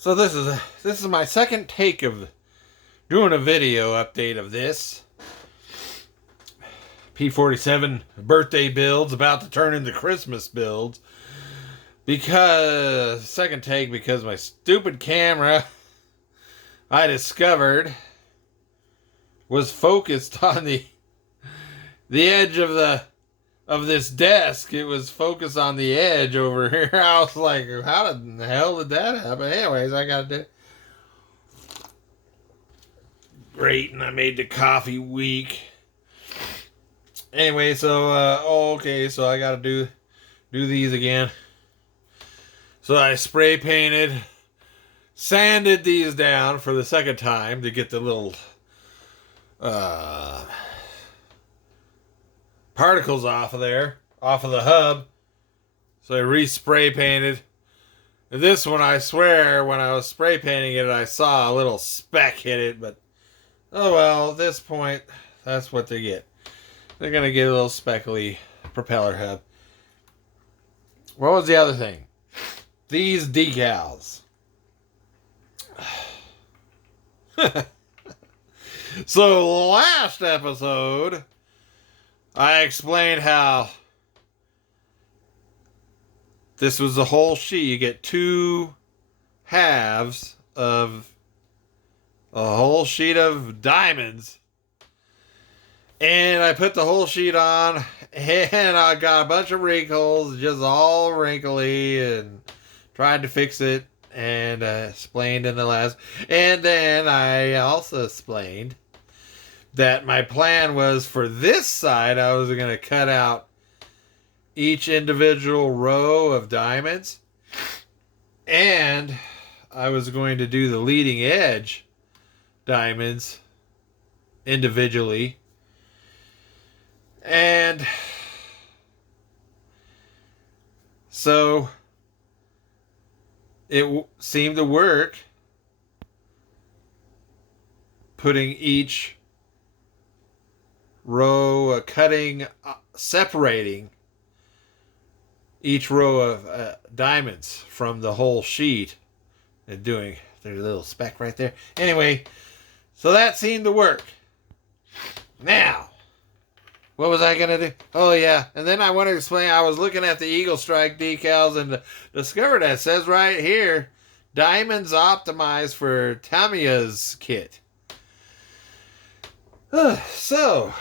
So this is my second take of doing a video update of this P-47 birthday builds about to turn into Christmas builds. Second take because my stupid camera I discovered was focused on the edge of this desk. It was focused on the edge over here. I was like, how the hell did that happen? Anyways, I got to do great, and I made the coffee weak. Anyway, so okay, so I got to do these again. So I spray painted, sanded these down for the second time to get the little particles off of there, off of the hub. So I re-spray painted. And this one, I swear, when I was spray painting it, I saw a little speck hit it, but oh well, at this point, that's what they get. They're going to get a little speckly propeller hub. What was the other thing? These decals. So last episode, I explained how this was the whole sheet. You get two halves of a whole sheet of diamonds. And I put the whole sheet on, and I got a bunch of wrinkles, just all wrinkly, and tried to fix it, and explained in the last. And then I also explained that my plan was for this side, I was going to cut out each individual row of diamonds, and I was going to do the leading edge diamonds individually. And so it seemed to work, putting each row, separating each row of diamonds from the whole sheet and doing their little speck right there. Anyway, so that seemed to work. Now, what was I going to do? Oh, yeah. And then I want to explain, I was looking at the Eagle Strike decals and discovered that it says right here, diamonds optimized for Tamiya's kit. So,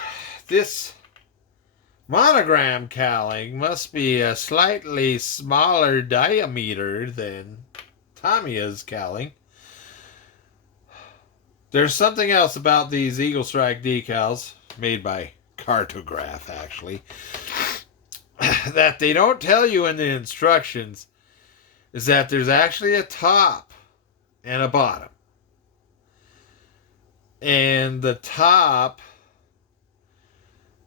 this Monogram cowling must be a slightly smaller diameter than Tamiya's cowling. There's something else about these Eagle Strike decals, made by Cartograf, actually, that they don't tell you in the instructions, is that there's actually a top and a bottom. And the top,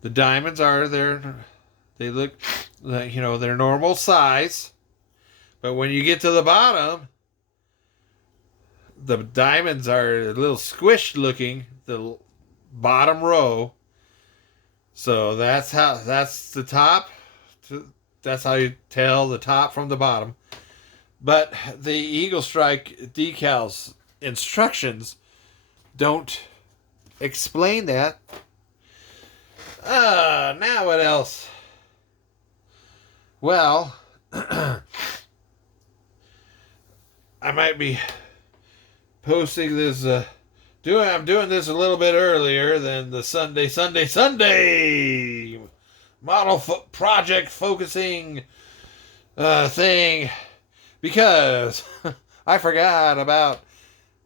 the diamonds are they look, they're normal size. But when you get to the bottom, the diamonds are a little squished looking, the bottom row. So that's the top. That's how you tell the top from the bottom. But the Eagle Strike decals instructions don't explain that. Now what else? Well, I might be posting this. I'm doing this a little bit earlier than the Sunday model project focusing thing, because I forgot about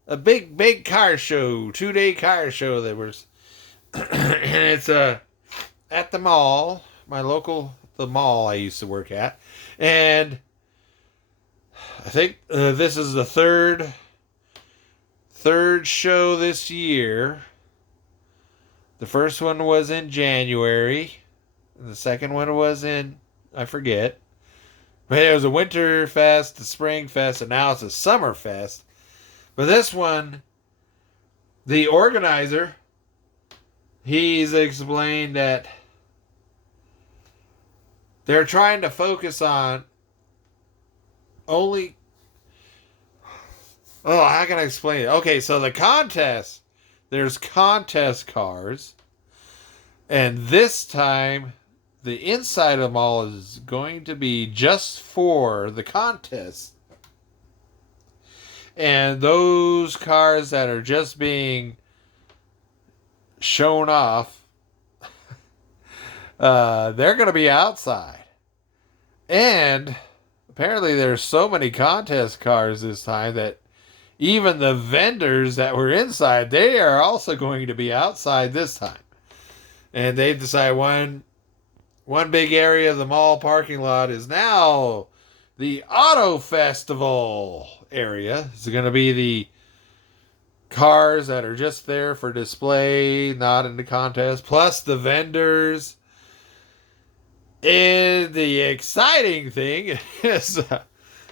a big car show, 2-day car show that was, and it's at the mall, the mall I used to work at, and I think this is the third show this year. The first one was in January. And the second one was in, I forget. But it was a winter fest, a spring fest, and now it's a summer fest. But this one, the organizer, he's explained that they're trying to focus on only Oh, how can I explain it? Okay, so the contest, there's contest cars, and this time the inside of them all is going to be just for the contest. And those cars that are just being shown off, they're going to be outside. And apparently there's so many contest cars this time that even the vendors that were inside, they are also going to be outside this time. And they've decided one big area of the mall parking lot is now the Auto Festival area. It's going to be the cars that are just there for display, not in the contest, plus the vendors. And the exciting thing is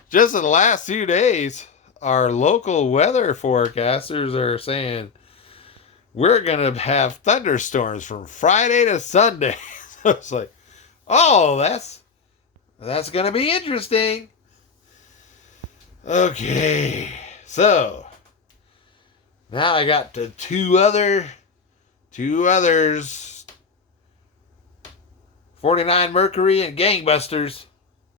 just in the last 2 days, our local weather forecasters are saying we're going to have thunderstorms from Friday to Sunday. So it's like, oh, that's going to be interesting. Okay, so now I got the two others, 49 Mercury and Gangbusters.